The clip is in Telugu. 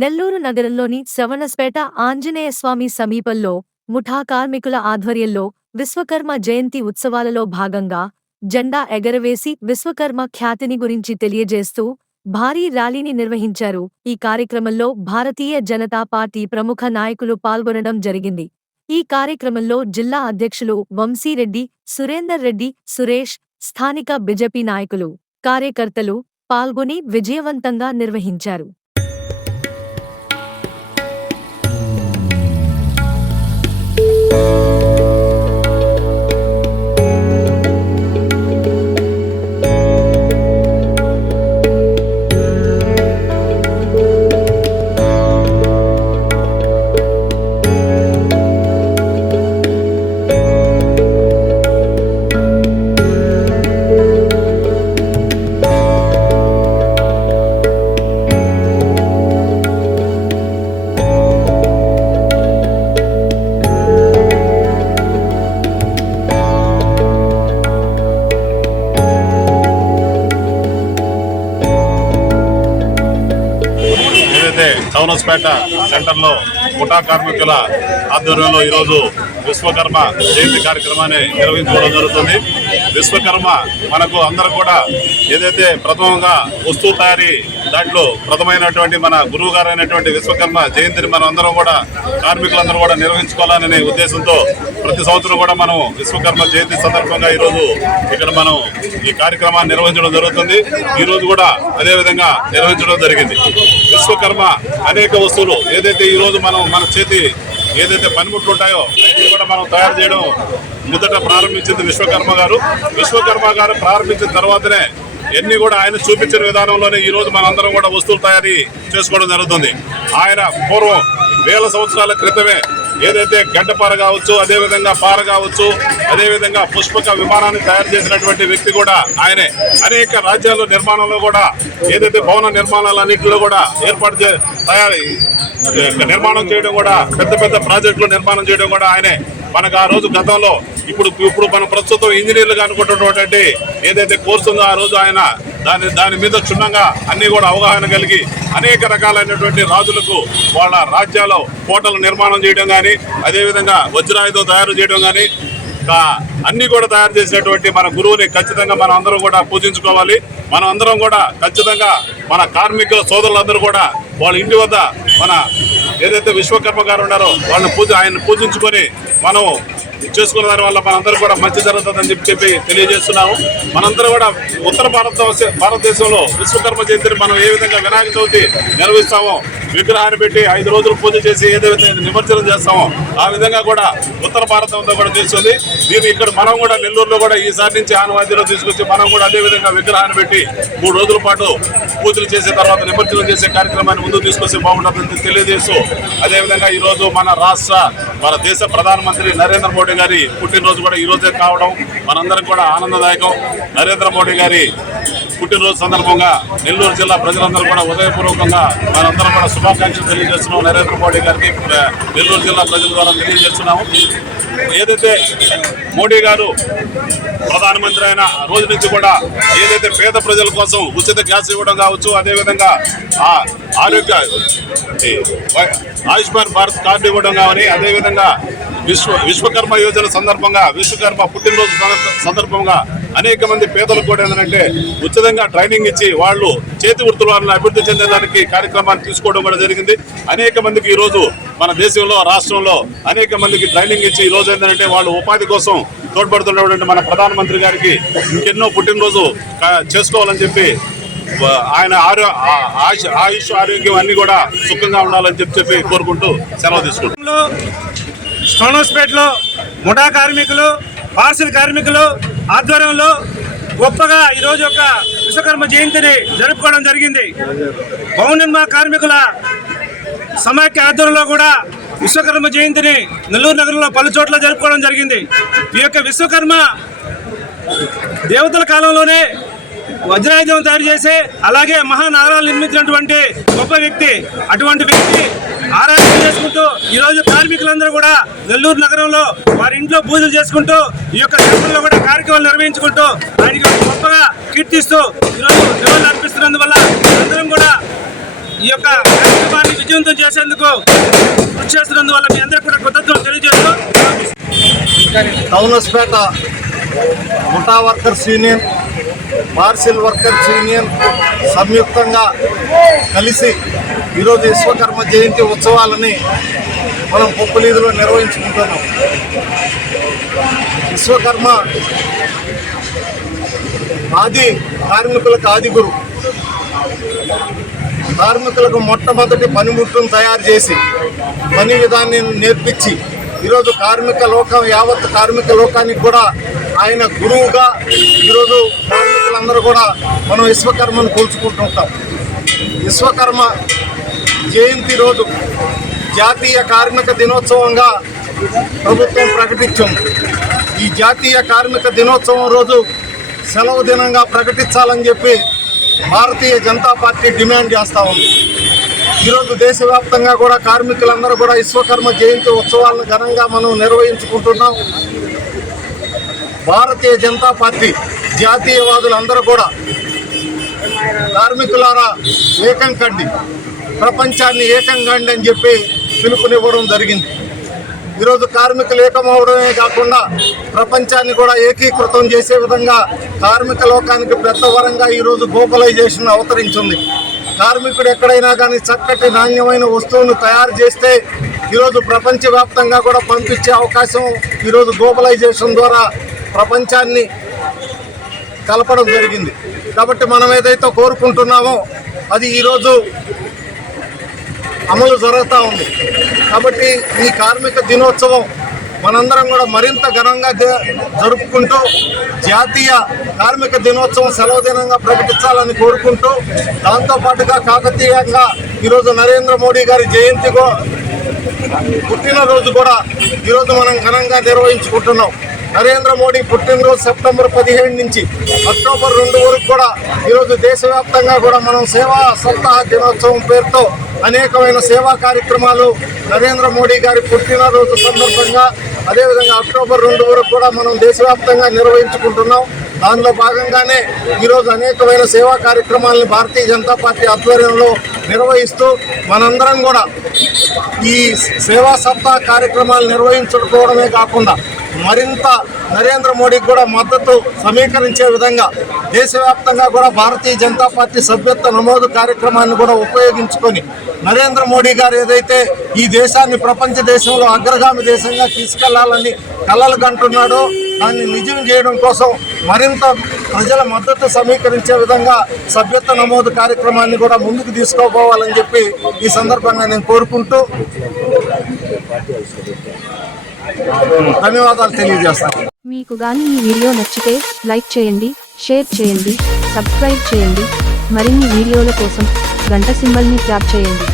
నెల్లూరు నగరంలోని శ్రవణస్పేట ఆంజనేయస్వామి సమీపంలో ముఠా కార్మికుల ఆధ్వర్యంలో విశ్వకర్మ జయంతి ఉత్సవాలలో భాగంగా జెండా ఎగరవేసి విశ్వకర్మ ఖ్యాతిని గురించి తెలియజేస్తూ భారీ ర్యాలీని నిర్వహించారు. ఈ కార్యక్రమంలో భారతీయ జనతా పార్టీ ప్రముఖ నాయకులు పాల్గొనడం జరిగింది. ఈ కార్యక్రమంలో జిల్లా అధ్యక్షులు వంశీరెడ్డి సురేందర్ రెడ్డి సురేష్ స్థానిక బిజెపి నాయకులు కార్యకర్తలు పాల్గొని విజయవంతంగా నిర్వహించారు. సౌనస్పేట సెంటర్లో ముఠా కార్మికుల ఆధ్వర్యంలో ఈరోజు విశ్వకర్మ జయంతి కార్యక్రమాన్ని నిర్వహించుకోవడం జరుగుతుంది. విశ్వకర్మ మనకు అందరూ కూడా ఏదైతే ప్రథమంగా వస్తువు తయారీ దాంట్లో ప్రథమైనటువంటి మన గురువు గారైనటువంటి అయినటువంటి విశ్వకర్మ జయంతిని మనం అందరం కూడా కార్మికులందరూ కూడా నిర్వహించుకోవాలనే ఉద్దేశంతో ప్రతి సంవత్సరం కూడా మనం విశ్వకర్మ జయంతి సందర్భంగా ఈరోజు ఇక్కడ మనం ఈ కార్యక్రమాన్ని నిర్వహించడం జరుగుతుంది. ఈ రోజు కూడా అదేవిధంగా నిర్వహించడం జరిగింది. విశ్వకర్మ అనేక వస్తువులు ఏదైతే ఈ రోజు మనం మన చేతి ఏదైతే పనిముట్లు ఉంటాయో అవి కూడా మనం తయారు చేయడం మొదట ప్రారంభించింది విశ్వకర్మ గారు. విశ్వకర్మ గారు ప్రారంభించిన తర్వాతనే ఎన్ని కూడా ఆయన చూపించిన విధానంలోనే ఈ రోజు మనందరం కూడా వస్తువులు తయారీ చేసుకోవడం జరుగుతుంది. ఆయన పూర్వం వేల సంవత్సరాల క్రితమే ఏదైతే గడ్డపార కావచ్చు అదేవిధంగా పార కావచ్చు అదే విధంగా పుష్పక విమానాన్ని తయారు చేసినటువంటి వ్యక్తి కూడా ఆయనే. అనేక రాజ్యాల నిర్మాణంలో కూడా ఏదైతే భవన నిర్మాణాలన్నింటిలో కూడా ఏర్పాటు చే తయారు నిర్మాణం చేయడం కూడా పెద్ద పెద్ద ప్రాజెక్టులు నిర్మాణం చేయడం కూడా ఆయనే. మనకు ఆ రోజు గతంలో ఇప్పుడు ఇప్పుడు మనం ప్రస్తుతం ఇంజనీర్లుగా అనుకుంటున్నటువంటి ఏదైతే కోర్సు ఉందో ఆ రోజు ఆయన దాని దాని మీద క్షుణ్ణంగా అన్ని కూడా అవగాహన కలిగి అనేక రకాలైనటువంటి రాజులకు వాళ్ళ రాజ్యాల్లో కోటలు నిర్మాణం చేయడం కానీ అదేవిధంగా వజ్రాయుధం తయారు చేయడం కానీ అన్ని కూడా తయారు చేసినటువంటి మన గురువుని ఖచ్చితంగా మనం అందరం కూడా పూజించుకోవాలి. మనం అందరం కూడా ఖచ్చితంగా మన కార్మికుల సోదరులందరూ కూడా వాళ్ళ ఇంటి వద్ద మన ఏదైతే విశ్వకర్మ గారు ఉన్నారో వాళ్ళని పూజ ఆయన పూజించుకొని మనం చేసుకున్న దాని వల్ల మనందరూ కూడా మంచి జరుగుతుందని చెప్పి చెప్పి తెలియజేస్తున్నాము. మనందరూ కూడా ఉత్తర భారత భారతదేశంలో విశ్వకర్మ జయంతిని మనం ఏ విధంగా వినాయక చవితి నిర్వహిస్తామో విగ్రహాన్ని పెట్టి ఐదు రోజులు పూజ చేసి ఏదైతే నిమజ్జనం చేస్తామో ఆ విధంగా కూడా ఉత్తర భారతంతో కూడా చేస్తుంది. దీన్ని ఇక్కడ మనం కూడా నెల్లూరులో కూడా ఈసారి నుంచి ఆనవాద్యలో తీసుకొచ్చి మనం కూడా అదే విధంగా విగ్రహాన్ని పెట్టి మూడు రోజుల పాటు పూజలు చేసే తర్వాత నిమజ్జనం చేసే కార్యక్రమాన్ని ముందుకు తీసుకొస్తే బాగుంటుందని తెలియజేస్తూ అదేవిధంగా ఈరోజు మన రాష్ట్ర మన దేశ ప్రధానమంత్రి నరేంద్ర మోడీ గారి పుట్టినరోజు కూడా ఈరోజే కావడం మనందరం కూడా ఆనందదాయకం. నరేంద్ర మోడీ గారి పుట్టినరోజు సందర్భంగా నెల్లూరు జిల్లా ప్రజలందరూ కూడా ఉదయపూర్వకంగా మనందరం కూడా శుభాకాంక్షలు తెలియజేస్తున్నాం నరేంద్ర మోడీ గారికి నెల్లూరు జిల్లా ప్రజల ద్వారా తెలియజేస్తున్నాము. ఏదైతే మోడీ గారు ప్రధానమంత్రి అయిన రోజు నుంచి కూడా ఏదైతే పేద ప్రజల కోసం ఉచిత గ్యాస్ ఇవ్వడం కావచ్చు అదేవిధంగా ఆ ఆరోగ్య ఆయుష్మాన్ భారత్ కార్డు ఇవ్వడం కానీ అదేవిధంగా విశ్వ విశ్వకర్మ యోజన సందర్భంగా విశ్వకర్మ పుట్టినరోజు సందర్భంగా అనేక మంది పేదలకు కూడా ఏంటంటే ఉచితంగా ట్రైనింగ్ ఇచ్చి వాళ్ళు చేతి వృత్తుల అభివృద్ధి చెందడానికి కార్యక్రమాలు తీసుకోవడం కూడా జరిగింది. అనేక మందికి ఈరోజు మన దేశంలో రాష్ట్రంలో అనేక మందికి ట్రైనింగ్ ఇచ్చి ఈ రోజు ఏంటంటే వాళ్ళు ఉపాధి కోసం తోడ్పడుతున్నటువంటి మన ప్రధానమంత్రి గారికి ఇంకెన్నో పుట్టినరోజు చేసుకోవాలని చెప్పి ఆయన ఆరో ఆయుష్ ఆయుష్ ఆరోగ్యం అన్ని కూడా సుఖంగా ఉండాలని చెప్పి చెప్పి కోరుకుంటూ సెలవు తీసుకుంటాం లో స్టోనోస్పేట్లో ముఠా కార్మికులు పార్సిల్ కార్మికులు ఆధ్వర్యంలో గొప్పగా ఈరోజు ఒక విశ్వకర్మ జయంతిని జరుపుకోవడం జరిగింది. భవన నిర్మాణ కార్మికుల సమాఖ్య ఆధ్వర్యంలో కూడా విశ్వకర్మ జయంతిని నెల్లూరు నగరంలో పలు చోట్ల జరుపుకోవడం జరిగింది. ఈ యొక్క విశ్వకర్మ దేవతల కాలంలోనే వజ్రాయుధం తయారు చేసి అలాగే మహానగరాలు నిర్మించినటువంటి గొప్ప వ్యక్తి అటువంటి వ్యక్తి ఆరాధన చేసుకుంటూ ఈరోజు కార్మికులందరూ కూడా నెల్లూరు నగరంలో వారి ఇంట్లో పూజలు చేసుకుంటూ ఈ యొక్క టెంపుల్లో కూడా కార్యక్రమాలు నిర్వహించుకుంటూ ఆయనకి గొప్పగా కీర్తిస్తూ ఈరోజు నివాళులు అర్పిస్తున్నందువల్ల అందరం కూడా ఈ యొక్క కార్యక్రమాన్ని విజయవంతం చేసేందుకు కృషి చేస్తున్నందువల్ల మీ అందరికీ కూడా కృతజ్ఞతలు తెలియజేస్తూ టౌనస్పేట ముఠా workers union parcel workers union సంయుక్తంగా కలిసి ఈరోజు విశ్వకర్మ జయంతి ఉత్సవాలని మనం పొప్పులీధిలో నిర్వహించుకుంటున్నాం. విశ్వకర్మ ఆది కార్మికులకు ఆది గురు. కార్మికులకు మొట్టమొదటి పనిముట్లను తయారు చేసి పని విధాన్ని నేర్పించి ఈరోజు కార్మిక లోకం యావత్ కార్మిక లోకానికి కూడా ఆయన గురువుగా ఈరోజు కార్మికులందరూ కూడా మనం విశ్వకర్మను కూల్చుకుంటుంటాం విశ్వకర్మ జయంతి రోజు జాతీయ కార్మిక దినోత్సవంగా ప్రభుత్వం ప్రకటించింది. ఈ జాతీయ కార్మిక దినోత్సవం రోజు సెలవు దినంగా ప్రకటించాలని చెప్పి భారతీయ జనతా పార్టీ డిమాండ్ చేస్తూ ఉంది. ఈరోజు దేశవ్యాప్తంగా కూడా కార్మికులందరూ కూడా విశ్వకర్మ జయంతి ఉత్సవాలను ఘనంగా మనం నిర్వహించుకుంటున్నాం. భారతీయ జనతా పార్టీ జాతీయవాదులందరూ కూడా కార్మికులారా ఏకం కండి. ప్రపంచాన్ని ఏకంగాండి అని చెప్పి పిలుపునివ్వడం జరిగింది. ఈరోజు కార్మికులు ఏకమవడమే కాకుండా ప్రపంచాన్ని కూడా ఏకీకృతం చేసే విధంగా కార్మిక లోకానికి పెద్ద వరంగా ఈరోజు గ్లోబలైజేషన్ అవతరించింది. కార్మికుడు ఎక్కడైనా కానీ చక్కటి నాణ్యమైన వస్తువును తయారు చేస్తే ఈరోజు ప్రపంచవ్యాప్తంగా కూడా పంపించే అవకాశం ఈరోజు గ్లోబలైజేషన్ ద్వారా ప్రపంచాన్ని కలపడం జరిగింది. కాబట్టి మనం ఏదైతే కోరుకుంటున్నామో అది ఈరోజు అమలు జరుగుతూ ఉంది. కాబట్టి ఈ కార్మిక దినోత్సవం మనందరం కూడా మరింత ఘనంగా జరుపుకుంటూ జాతీయ కార్మిక దినోత్సవం సెలవు దినంగా ప్రకటించాలని కోరుకుంటూ దాంతోపాటుగా కాకతీయంగా ఈరోజు నరేంద్ర మోడీ గారి జయంతి పుట్టినరోజు కూడా ఈరోజు మనం ఘనంగా నిర్వహించుకుంటున్నాం. నరేంద్ర మోడీ పుట్టినరోజు సెప్టెంబర్ పదిహేడు నుంచి అక్టోబర్ రెండు వరకు కూడా ఈరోజు దేశవ్యాప్తంగా కూడా మనం సేవా సప్తాహ దినోత్సవం పేరుతో అనేకమైన సేవా కార్యక్రమాలు నరేంద్ర మోడీ గారి పుట్టినరోజు సందర్భంగా అదేవిధంగా అక్టోబర్ రెండు వరకు కూడా మనం దేశవ్యాప్తంగా నిర్వహించుకుంటున్నాం. దానిలో భాగంగానే ఈరోజు అనేకమైన సేవా కార్యక్రమాలను భారతీయ జనతా పార్టీ ఆధ్వర్యంలో నిర్వహిస్తూ మనందరం కూడా ఈ సేవా సప్తాహ కార్యక్రమాలు నిర్వహించుకోవడమే కాకుండా మరింత నరేంద్ర మోడీకి కూడా మద్దతు సమీకరించే విధంగా దేశవ్యాప్తంగా కూడా భారతీయ జనతా పార్టీ సభ్యత్వ నమోదు కార్యక్రమాన్ని కూడా ఉపయోగించుకొని నరేంద్ర మోడీ గారు ఏదైతే ఈ దేశాన్ని ప్రపంచ దేశంలో అగ్రగామి దేశంగా తీసుకెళ్ళాలని కలలు కంటున్నాడో దాన్ని నిజం చేయడం కోసం మరింత ప్రజల మద్దతు సమీకరించే విధంగా సభ్యత్వ నమోదు కార్యక్రమాన్ని కూడా ముందుకు తీసుకోపోవాలని చెప్పి ఈ సందర్భంగా నేను కోరుకుంటూ ధన్యవాదాలు తెలియజేస్తాను. మీకు గాని ఈ వీడియో నచ్చితే లైక్ చేయండి షేర్ చేయండి సబ్స్క్రైబ్ చేయండి. మరిన్ని వీడియోల కోసం గంట సింబల్ని ట్యాప్ చేయండి.